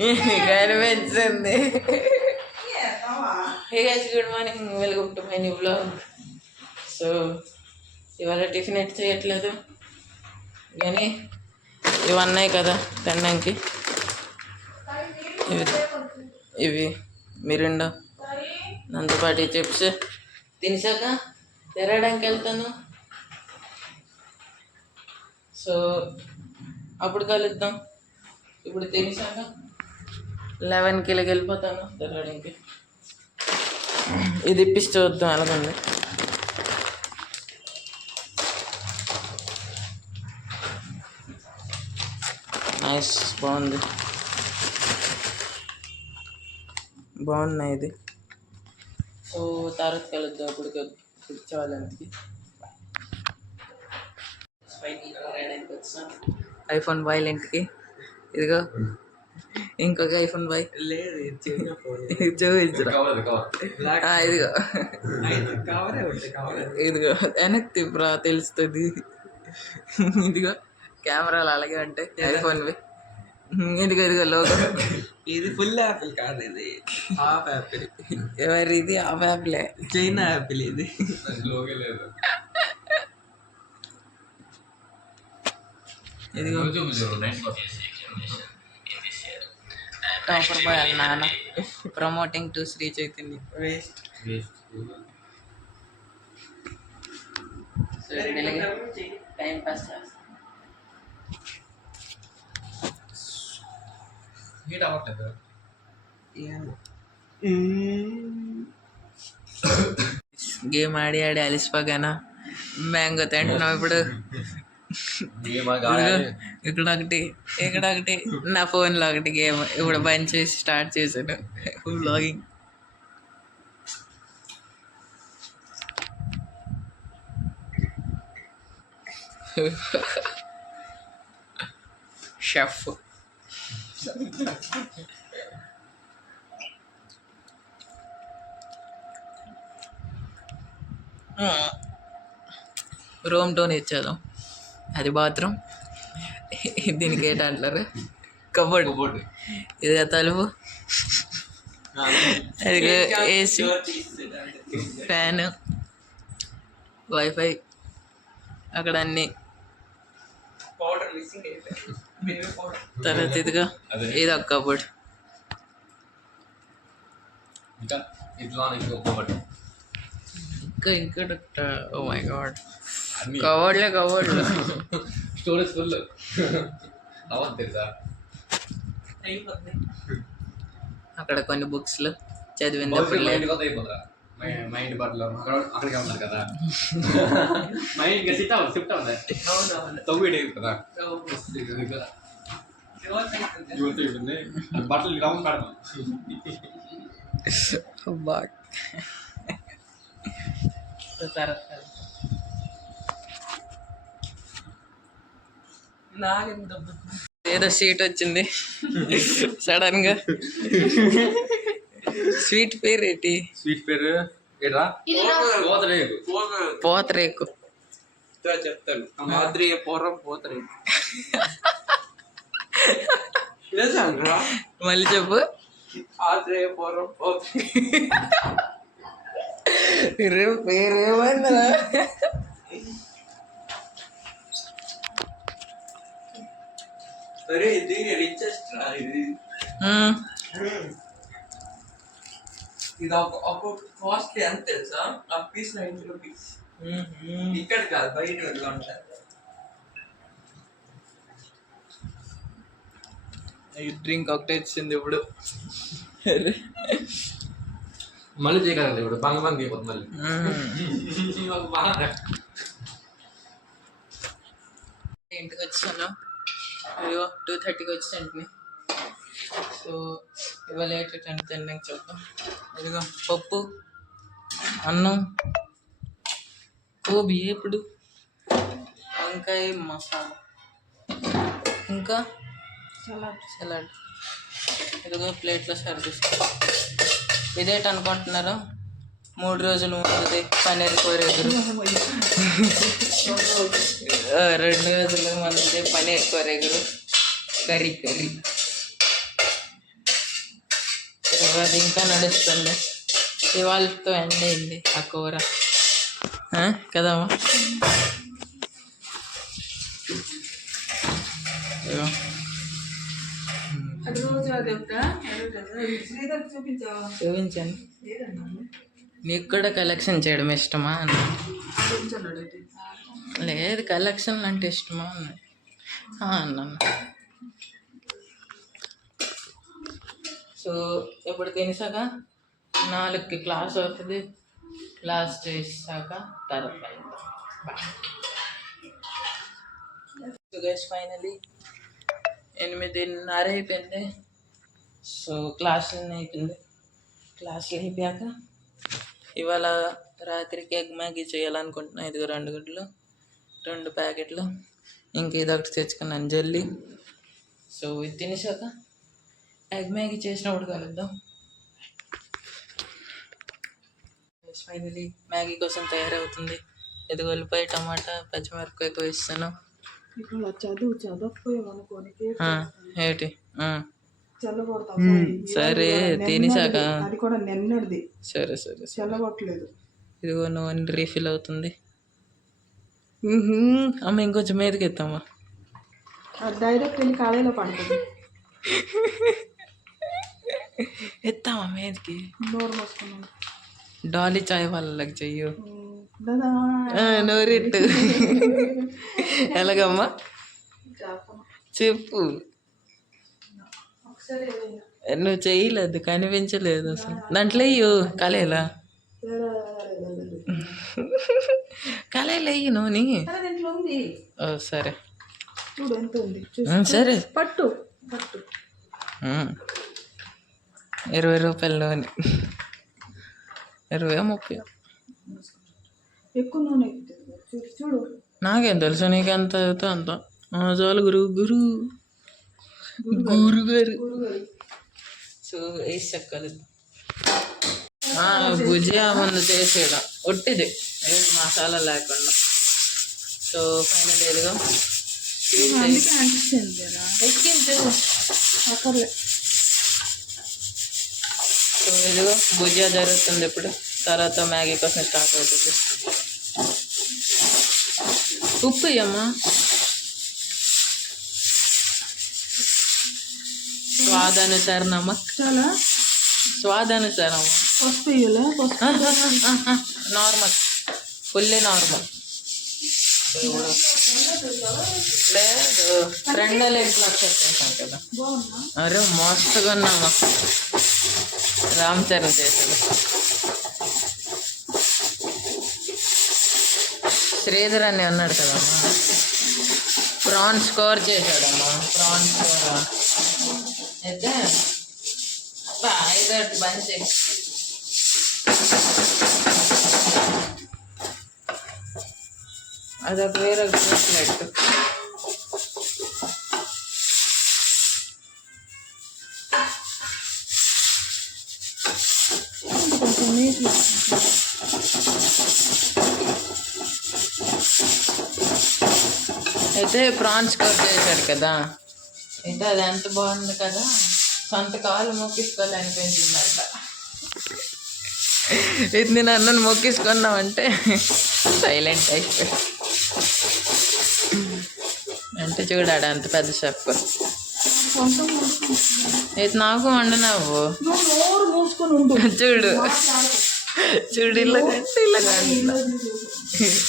కనిపించింది. Hey guys, good morning, welcome to my new vlog. So ఇవాళ tiffin at చేయట్లేదు కానీ ఇవన్నీ కదా తినడానికి. ఇవి మిరిండా, దాంతోపాటు చిప్స్ తినేసాక తిరగడానికి వెళ్తాను. సో అప్పుడు కలుద్దాం. ఇప్పుడు తినేసాక 11కి వెళ్ళిపోతాను తిరగడానికి. ఇది ఇప్పిస్తే వద్దాం అలాగండి. నైస్, బాగున్నాయి ఇది. సో తర్వాత కలుద్దాం. ఇప్పుడు కూర్చోవాలంటే ఐఫోన్ బాయ్ ఇంటికి. ఇదిగో ఇంకొక ఐఫోన్ బాయ్. చూపించరా? ఇదిగో ఇదిగో వెనక్కి తిప్పురా తెలుస్తుంది. ఇదిగో కెమెరాలు అలాగే ఉంటాయి ఐఫోన్వి. ఇదిగో ఇదిగో లోగో. ఇది ఫుల్ యాపిల్ కాదు, ఇది హాఫ్ యాపిల్. ఎవరి ఇది హాఫ్ యాపిలే, చైనా యాపిల్ ఇది. ఇదిగో టాపర్ బాయ్ వాళ్ళ నాన్న. Promoting to Sri Chaitanya. Waste time pass చేస్తాను. గేమ్ ఆడి ఆడి అలిసిపోగానా. మ్యాంగో తింటున్నాం ఇప్పుడు. ఇక్కడ ఒకటి నా ఫోన్లో ఒకటి గేమ్ ఇప్పుడు బంద్ చేసి స్టార్ట్ చేశాను వ్లాగింగ్. షెఫ్ రూమ్ టోన్ ఇచ్చేద్దాం. అది బాత్రూమ్. దీనికి ఏంటంటారు? కబోర్డ్. ఇది తలుపు. అది ఏసీ, ఫ్యాన్, వైఫై, అక్కడ అన్నీ. తర్వాత ఇదిగా ఇది ఒక కబోర్డ్. ఇంకా ఓ మై గాడ్, కవర్డ్లే స్టోరేజ్ ఫుల్. అక్కడ కొన్ని బుక్స్లు చదివినప్పుడు మైండ్ బట్టలు అక్కడికి ఉన్నారు కదా. మైండ్ షిఫ్ట్ అవుతుంది. తొమ్మిది కదా బట్టలు రౌండ్ కడతాం. ఏదో సీట్ వచ్చింది సడన్ గా. స్వీట్ పేరు ఏంటి? స్వీట్ పేరు పోతరేకు. చెప్తాను. పోతరేకు. మళ్ళీ చెప్పు. పేరేమన్నా ఇది రిచెస్ట్. ఇది ఒక కాస్ట్లీ ఎంత తెలుసా? ఆ పీస్ 90 రూపీస్. ఇక్కడ కాదు, బయట ఉంటారు. డ్రింక్ ఒకటే వచ్చింది ఇప్పుడు. మళ్ళీ చేయగలండి ఇప్పుడు. బంగ్ అయిపోతుంది మళ్ళీ. ఇంటికి వచ్చాను. అయ్యో 2:30కి వచ్చేంటిని. సో ఇవాళ ఏంటంటే తినడానికి చూద్దాం. ఇదిగో పప్పు, అన్నం, గోబీ ఇప్పుడు, వంకాయ మసాలా, ఇంకా సలాడ్. ఇదిగో ప్లేట్లో సర్వ్ చేసుకో. ఇదేంటి అనుకుంటున్నారు? 3 రోజులు ఉంటుంది పన్నీర్ కూర ఎగురు. 2 రోజులు మనది పన్నీర్ కూర ఎగురు. కర్రీ అది ఇంకా నడుస్తుంది. ఇవాళతో ఎండ్ అయింది ఆ కూర కదమ్మా. ఇగో. చూపించాను. నీకు కూడా కలెక్షన్ చేయడం ఇష్టమా అన్న? లేదు, కలెక్షన్లు అంటే ఇష్టమా అన్న? అన్నాను. సో ఇప్పుడు తినేసాక 4కి క్లాస్ అవుతుంది. క్లాస్ చేసాక తర్వాత ఫైనలీ 8:30 అయిపోయింది. సో క్లాసులు అయిపోయింది. క్లాసులు అయిపోయాక ఇవాళ రాత్రికి ఎగ్ మ్యాగీ చేయాలనుకుంటున్నాను. ఇదిగో 2 గుడ్లు, 2 ప్యాకెట్లు, ఇంక ఇదొకటి తెచ్చుకున్నాను జల్లీ. సో ఇది తినేసాక ఎగ్ మ్యాగీ చేసినప్పుడు కలుద్దాం. ఫైనలీ మ్యాగీ కోసం తయారవుతుంది. ఇది ఉల్లిపాయ, టమాటా, పచ్చిమిరపకాయ కోయిస్తాను. ఏంటి సరే తినేసాక సరే సరే చల్లగొట్టలేదు. ఇదిగో నూనె రీఫిల్ అవుతుంది. అమ్మ ఇంకొంచెం మీదకి ఎత్తామా. డైరెక్ట్ వెళ్ళి కాలేలో పడుతుంది. ఎత్తామా మీదకి. నోరు మోసుకున్నాను. డాలీ చాయ్ వాళ్ళకి చెయ్యు. నోరెట్టు. ఎలాగమ్మా చెప్పు. నువ్వు చేయలేదు, కనిపించలేదు అసలు. దాంట్లో అయ్యో కలేలా కలేలు అయ్యి నూనె. సరే చూడు ఎంత ఉంది. సరే పట్టు పట్టు. 20 రూపాయల నూనె. 20-30 ఎక్కువ నూనె చూడు. నాకేం తెలుసు, నీకు ఎంత అవుతా అంత. చాలు గురుగారు. సో వేసి చెక్కలు భుజియా ముందు చేసేయడం ఒట్టిది, మసాలా లేకుండా. సో ఫైనల్ ఎదిగో ఎక్కించు. సో ఇదిగో భుజియా జరుగుతుంది ఇప్పుడు. తర్వాత మ్యాగీ కోసం స్టార్ట్ అవుతుంది. ఉప్పు అమ్మా. స్వాదానుసార నమక్. చాలా స్వాదానుసారం. పసుపు నార్మల్, ఫుల్లీ నార్మల్. లేదు 2 ఇంట్లో వచ్చేసాం కదా. అరే మస్తుగా ఉన్నామా. రామ్ చరణ్ చేసాడు. శ్రీధర్ అని అన్నాడు కదమ్మా. ప్రాన్స్ స్కోర్ చేశాడమ్మా. ప్రాన్స్ స్కోర్ అయితే ఐదోటి బంచి. అదొక వేరే చూసినట్టు. అయితే ప్రాన్స్ కట్ చేశాడు కదా. అయితే అది ఎంత బాగుంది కదా, సంతకాలు మొక్కించుకోవాలనిపించిందంట. ఇది నేను అన్నను మొక్కించుకున్నామంటే సైలెంట్ అయిపోయి. అంటే చూడాడు అంత పెద్ద షెఫ్. అయితే నాకు వండనావు. చూడు చూడు ఇలా కంటే ఇలా కంటే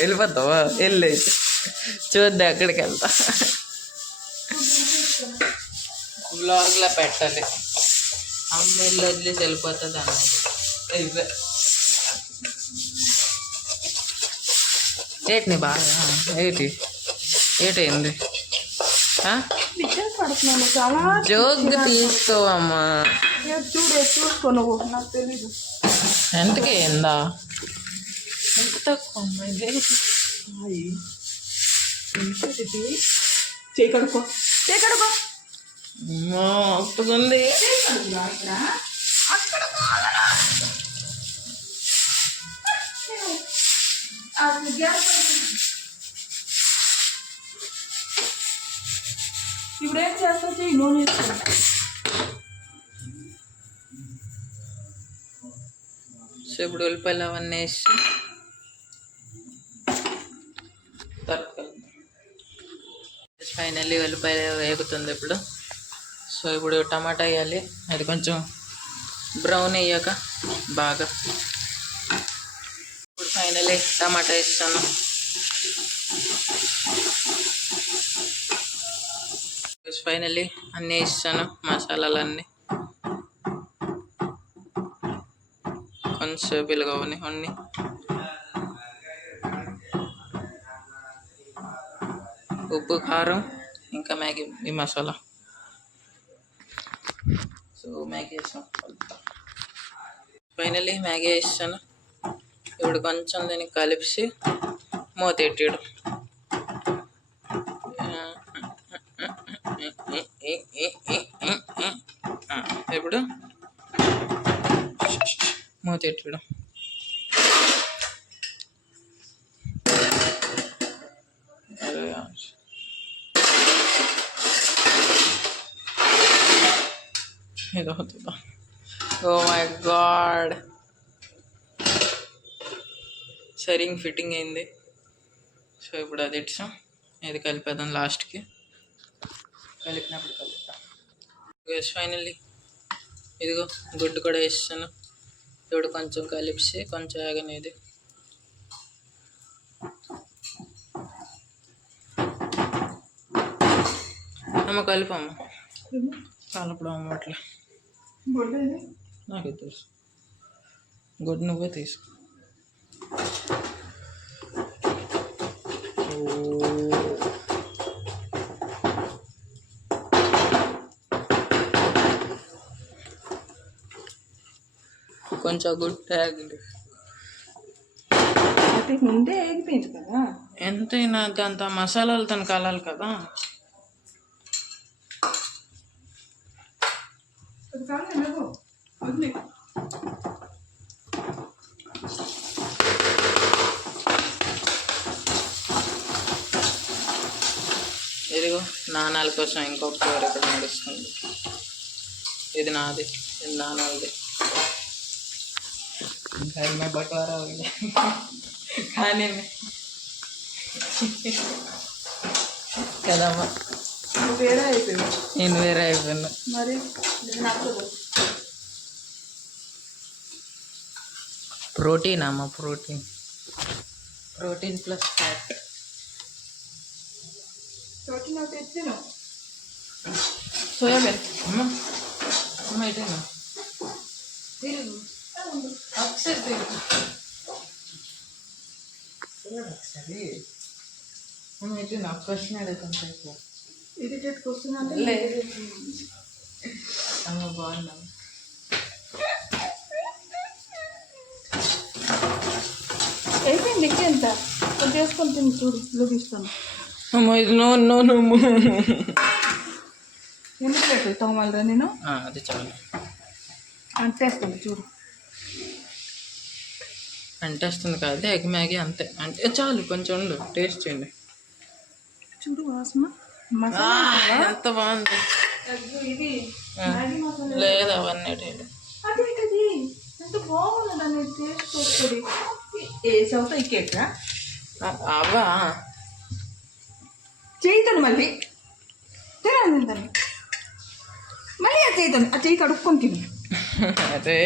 వెళ్ళిపోతావా. వెళ్ళి చూద్దాం ఎక్కడికి వెళ్తా. బ్లాగ్లో పెట్టాలి. అమ్మ ఇల్లు వదిలేసి వెళ్ళిపోతుంది అన్నది. ఏటి బాగా ఏటైంది. చాలా జోక్గా తీసుకోవమ్మా. చూసుకో నువ్వు, నాకు తెలీదు ఎంతకి అయిందా. ఎంత తక్కువ అమ్మా ఇది. చేయకడుకో చేయకడుకో. ఒప్పుకుంది. ఇప్పుడు ఏం చేస్తా చెయ్యి. నూనె సో ఇప్పుడు ఉల్లిపాయలు అవన్నీ వేసి తర్వాత ఫైనల్లీ ఉల్లిపాయ వేగుతుంది ఇప్పుడు. సో ఇప్పుడు టమాటా వేయాలి, అది కొంచెం బ్రౌన్ అయ్యాక బాగా. ఇప్పుడు ఫైనల్లీ టమాటా వేస్తాను. ఫైనల్లీ అన్నీ వేస్తాను, మసాలాలన్నీ కొంచెం పిలగవని అన్నీ. ఉప్పు, కారం, ఇంకా మ్యాగీ ఈ మసాలా. సో మ్యాగీ వేసాం. ఫైనల్లీ మ్యాగీ వేసాను. ఇప్పుడు కొంచెం దీన్ని కలిపి మూత పెట్టాడు. ఇప్పుడు మూత పెట్టాడు. ఇది అవుతుందా? ఓ మై గాడ్, సరింగ్ ఫిట్టింగ్ అయింది. సో ఇప్పుడు అది ఇచ్చాం, ఇది కలిపేద్దాం లాస్ట్కి. కలిపినప్పుడు కలుపుతాం. ఫైనల్లీ ఇదిగో గుడ్డు కూడా వేస్తాను. ఇప్పుడు కొంచెం కలిపి కొంచెం ఆగనేది. అమ్మ కలిపమ్మ, కలపడం అమ్మ అట్లా నాకు తెలుసు. గుడ్డు నువ్వే తీసుకో. కొంచెం గుడ్డు ఆగండి. ముందే ఎగిపోయింది కదా, ఎంతైనా అంత మసాలాలు తను కలాలి కదా. ఇదిగో నాణాల కోసం ఇంకొక కూర ఇక్కడ నడుస్తుంది. ఇది నాది, ఇది నాన్నది. ఇంకా मैं बंटवारा हो गया खाने में కదమ్మా. నువ్వు వేరే అయిపోయావు. నేను వేరే అయిపోయాను. మరి ప్రోటీన్ అమ్మ, ప్రోటీన్ ప్లస్ ఫ్యాట్. ప్రోటీన్ అయితే ఇచ్చాను. సోయాబీన్ అమ్మ, అమ్మ అయితేనా తిరుగు ఒకసారి తిరుగు ఒకసారి అమ్మ అయితే నాకు క్వశ్చన్ అడుగుతాను. ఇరిటేట్కి వస్తుందంటే లేదు అమ్మ బాగున్నాం. అయిపోయింది. ఇంకెంత కొంచెం చేసుకొని తిని చూడు, చూపిస్తాను. అమ్మ ఇది నో నో నో ఎందుకు పెట్టుతావు మళ్ళీ నేను? అది చాలు. అంటేస్తుంది చూడు. అంటేస్తుంది కాదు, ఎగ్ మ్యాగీ అంతే. అంటే చాలు, కొంచెం ఉండు, టేస్ట్ చేయండి. చూడు వాసన, మసాలా ఎంత బాగుంది. ఇది మ్యాగీ మసాలా లేదు అవన్నీ అదేంటది ఎంత బాగుంది. దాన్ని టేస్ట్ వస్తుంది. వేసావుతా ఈ కేక్ అవా చేయితాను మళ్ళీ తినాలి దాన్ని. మళ్ళీ అది చేయితాను, ఆ చేయి కడుక్కొని తిని. అదే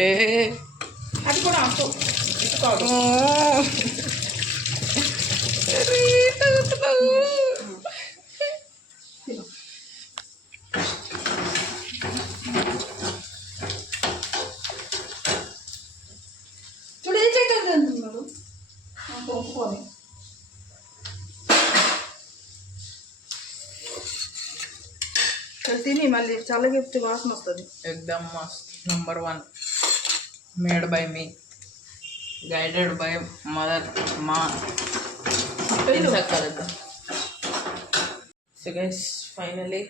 అది కూడా తీసుకోవాలి. చూడు ఏం చేయటం అంటున్నాడు ఒప్పుకొని. తిని మళ్ళీ చల్లగెప్తే వాసన వస్తుంది. ఎగ్దమ్ మస్త్. Number 1 made by me, guided by mother మా. సో గైస్ ఫైనలీ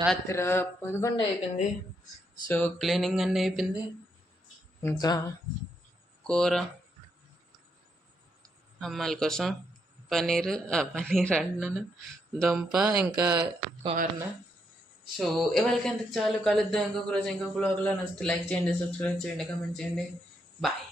రాత్రి 11 అయిపోయింది. సో క్లీనింగ్ అన్నీ అయిపోయింది. ఇంకా కూర అమ్మాయిల కోసం పన్నీర్ అన్నాను, దుంప ఇంకా కార్న్. సో ఎవరికి ఎంతకు చాలు. కలుద్దాం ఇంకొక రోజు ఇంకొక బ్లాగ్లో. నచ్చితే లైక్ చేయండి, సబ్స్క్రైబ్ చేయండి, కామెంట్ చేయండి. బాయ్.